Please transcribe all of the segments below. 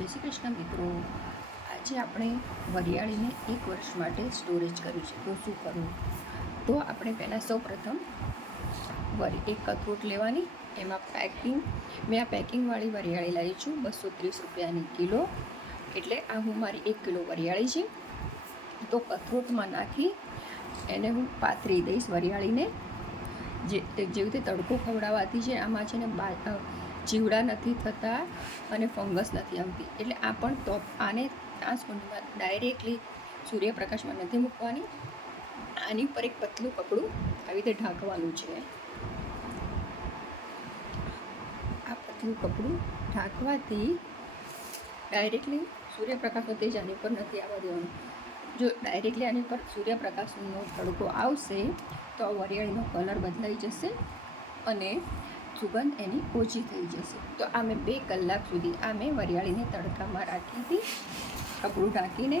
જય શ્રી કૃષ્ણ મિત્રો. આજે આપણે વરિયાળીને 1 વર્ષ માટે સ્ટોરેજ કર્યું છે. તો શું કરવું? તો આપણે પહેલાં સૌપ્રથમ એક કથરોટ લેવાની, એમાં મેં આ પેકિંગવાળી વરિયાળી લાવી છું 230 રૂપિયાની કિલો. એટલે આ હું મારી 1 કિલો વરિયાળી છે. તો કથરોટમાં નાખી એને હું પાથરી દઈશ વરિયાળીને. જેવી રીતે તડકો ખવડાવવાથી છે આમાં છે ને જીવડા નથી થતા અને ફંગસ નથી આવતી. એટલે આ પણ તો આને આ સ્પૂનમાં ડાયરેક્ટલી સૂર્યપ્રકાશમાં નથી મૂકવાની. આની પર એક પતલું કપડું આવી રીતે ઢાંકવાનું છે. આ પતલું કપડું ઢાંકવાથી ડાયરેક્ટલી સૂર્યપ્રકાશનો તેજ આની પર નથી આવવા દેવાનું. જો ડાયરેક્ટલી આની પર સૂર્યપ્રકાશનો તડકો આવશે તો આ વરિયાળીનો કલર બદલાઈ જશે અને સુગંધ એની ઓછી થઈ જશે. તો આ મેં 2 કલાક સુધી આ મેં વરિયાળીને તડકામાં રાખી હતી કપડું ઢાંકીને.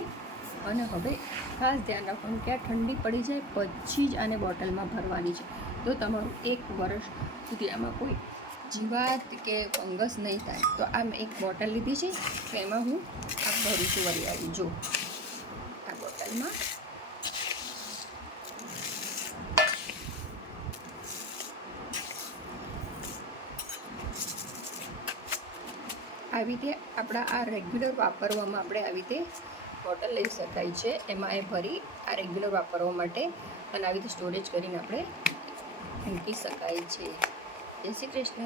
અને હવે ખાસ ધ્યાન રાખવાનું કે આ ઠંડી પડી જાય પછી જ આને બોટલમાં ભરવાની છે. તો તમારું 1 વર્ષ સુધી આમાં કોઈ જીવાત કે ફંગસ નહીં થાય. તો આ મેં એક બોટલ લીધી છે, તો એમાં હું આ ભરું છું વરિયાળી. જો આ બોટલમાં આવી રીતે આપણા આ રેગ્યુલર વાપરવામાં આપણે આવી રીતે બોટલ લઈ શકાય છે. એમાં એ ભરી આ રેગ્યુલર વાપરવા માટે અને આવી રીતે સ્ટોરેજ કરીને આપણે મૂકી શકાય છે. જય શ્રી કૃષ્ણ.